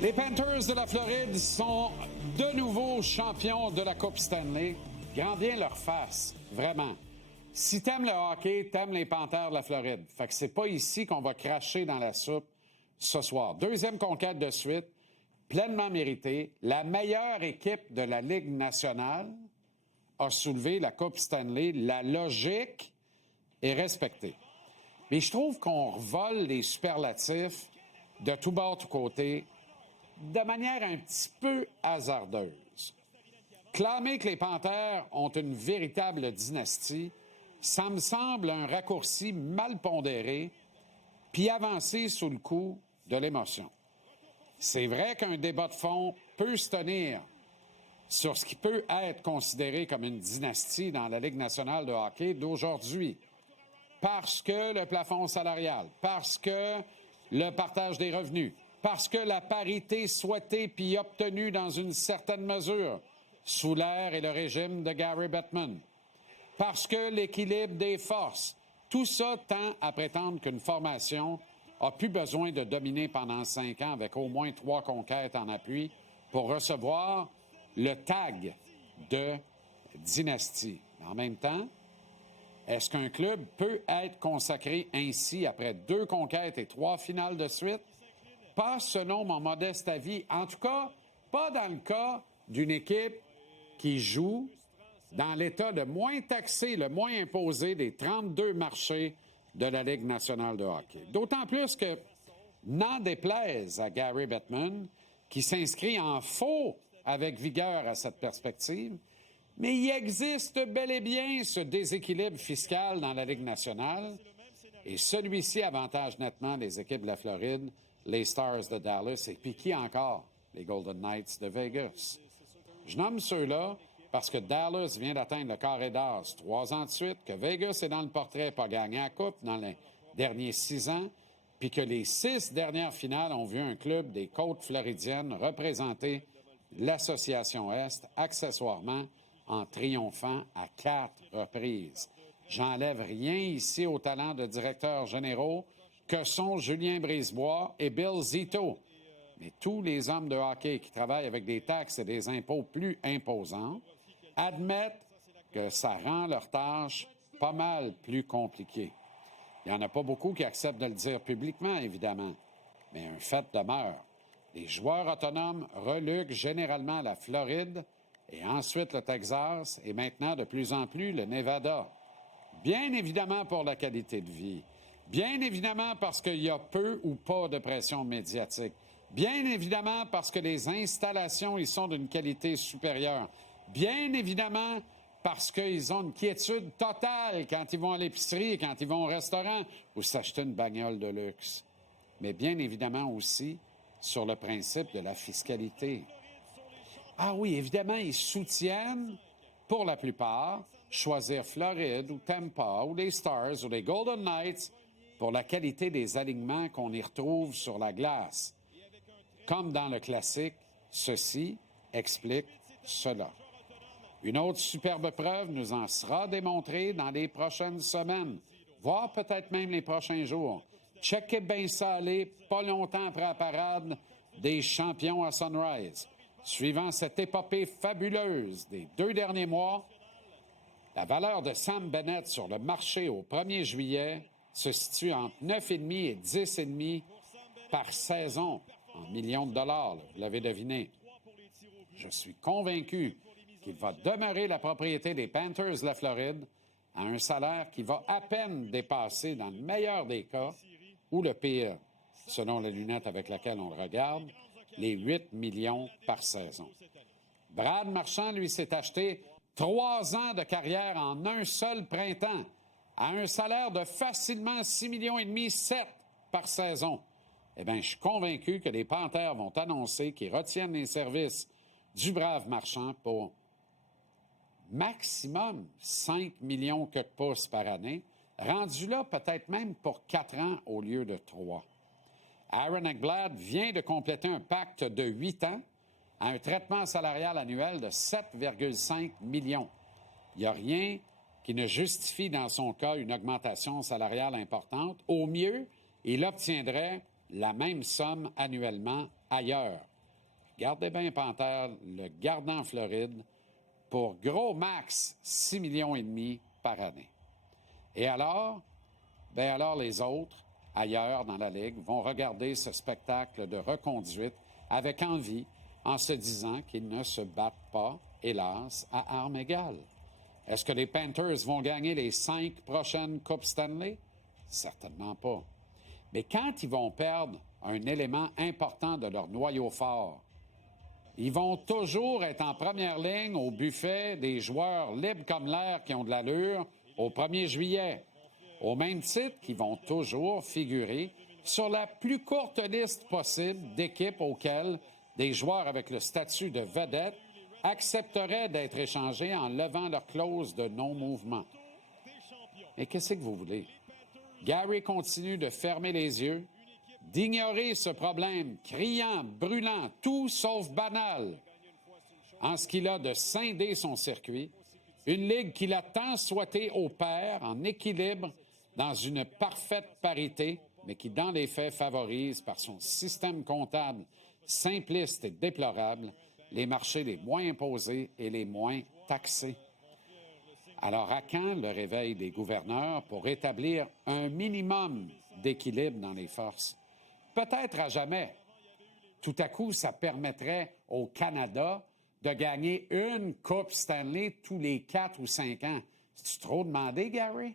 Les Panthers de la Floride sont de nouveau champions de la Coupe Stanley. Grand bien leur face, vraiment. Si t'aimes le hockey, t'aimes les Panthers de la Floride. Fait que c'est pas ici qu'on va cracher dans la soupe ce soir. Deuxième conquête de suite, pleinement méritée. La meilleure équipe de la Ligue nationale a soulevé la Coupe Stanley. La logique est respectée. Mais je trouve qu'on revole les superlatifs de tout bord, tout côté, de manière un petit peu hasardeuse. Clamer que les Panthers ont une véritable dynastie, ça me semble un raccourci mal pondéré, puis avancé sous le coup de l'émotion. C'est vrai qu'un débat de fond peut se tenir sur ce qui peut être considéré comme une dynastie dans la Ligue nationale de hockey d'aujourd'hui, parce que le plafond salarial, parce que le partage des revenus, parce que la parité souhaitée puis obtenue dans une certaine mesure sous l'ère et le régime de Gary Bettman, parce que l'équilibre des forces, tout ça tend à prétendre qu'une formation a plus besoin de dominer pendant 5 ans avec au moins 3 conquêtes en appui pour recevoir le tag de dynastie. En même temps, est-ce qu'un club peut être consacré ainsi après 2 conquêtes et 3 finales de suite? Pas selon mon modeste avis. En tout cas, pas dans le cas d'une équipe qui joue dans l'état le moins taxé, le moins imposé des 32 marchés de la Ligue nationale de hockey. D'autant plus que, n'en déplaise à Gary Bettman, qui s'inscrit en faux avec vigueur à cette perspective, mais il existe bel et bien ce déséquilibre fiscal dans la Ligue nationale, et celui-ci avantage nettement les équipes de la Floride, les Stars de Dallas, et puis qui encore? Les Golden Knights de Vegas. Je nomme ceux-là parce que Dallas vient d'atteindre le carré d'as 3 ans de suite, que Vegas est dans le portrait, pas gagné la Coupe dans les derniers 6 ans, puis que les 6 dernières finales ont vu un club des côtes floridiennes représenter l'Association Est, accessoirement en triomphant à 4 reprises. J'enlève rien ici aux talents de directeurs généraux que sont Julien Brisebois et Bill Zito. Mais tous les hommes de hockey qui travaillent avec des taxes et des impôts plus imposants admettent que ça rend leur tâche pas mal plus compliquée. Il n'y en a pas beaucoup qui acceptent de le dire publiquement, évidemment, mais un fait demeure. Les joueurs autonomes reluquent généralement la Floride et ensuite le Texas et maintenant de plus en plus le Nevada. Bien évidemment pour la qualité de vie. Bien évidemment parce qu'il y a peu ou pas de pression médiatique. Bien évidemment parce que les installations y sont d'une qualité supérieure. Bien évidemment parce qu'ils ont une quiétude totale quand ils vont à l'épicerie, quand ils vont au restaurant ou s'acheter une bagnole de luxe. Mais bien évidemment aussi sur le principe de la fiscalité. Ah oui, évidemment, ils soutiennent, pour la plupart, choisir Floride ou Tampa ou les Stars ou les Golden Knights pour la qualité des alignements qu'on y retrouve sur la glace. Comme dans le classique, ceci explique cela. Une autre superbe preuve nous en sera démontrée dans les prochaines semaines, voire peut-être même les prochains jours. Checkez bien ça aller, pas longtemps après la parade des champions à Sunrise. Suivant cette épopée fabuleuse des 2 derniers mois, la valeur de Sam Bennett sur le marché au 1er juillet se situe entre 9,5 et 10,5 par saison en millions de dollars, là, vous l'avez deviné. Je suis convaincu qu'il va demeurer la propriété des Panthers de la Floride à un salaire qui va à peine dépasser, dans le meilleur des cas, ou le pire, selon la lunette avec laquelle on le regarde, les 8 millions par saison. Brad Marchand, lui, s'est acheté 3 ans de carrière en un seul printemps, à un salaire de facilement 6,5 millions, 7 par saison. Eh bien, je suis convaincu que les Panthers vont annoncer qu'ils retiennent les services du brave Marchand pour maximum 5 millions que de pouces par année, rendu là peut-être même pour 4 ans au lieu de 3. Aaron Ekblad vient de compléter un pacte de 8 ans à un traitement salarial annuel de 7,5 millions. Il n'y a rien qui ne justifie dans son cas une augmentation salariale importante. Au mieux, il obtiendrait la même somme annuellement ailleurs. Gardez bien Panthère, le gardant en Floride, pour gros max 6,5 millions par année. Et alors, alors les autres, ailleurs dans la Ligue, vont regarder ce spectacle de reconduite avec envie en se disant qu'ils ne se battent pas, hélas, à armes égales. Est-ce que les Panthers vont gagner les 5 prochaines Coupes Stanley? Certainement pas. Mais quand ils vont perdre un élément important de leur noyau fort, ils vont toujours être en première ligne au buffet des joueurs libres comme l'air qui ont de l'allure au 1er juillet, au même titre qu'ils vont toujours figurer sur la plus courte liste possible d'équipes auxquelles des joueurs avec le statut de vedette accepteraient d'être échangés en levant leur clause de non-mouvement. Mais qu'est-ce que vous voulez? Gary continue de fermer les yeux, d'ignorer ce problème criant, brûlant, tout sauf banal, en ce qu'il a de scinder son circuit, une ligue qu'il a tant souhaité au pair, en équilibre, dans une parfaite parité, mais qui, dans les faits, favorise, par son système comptable simpliste et déplorable, les marchés les moins imposés et les moins taxés. Alors, à quand le réveil des gouverneurs pour établir un minimum d'équilibre dans les forces? Peut-être à jamais. Tout à coup, ça permettrait au Canada de gagner une Coupe Stanley tous les 4 ou 5 ans. C'est-tu trop demandé, Gary?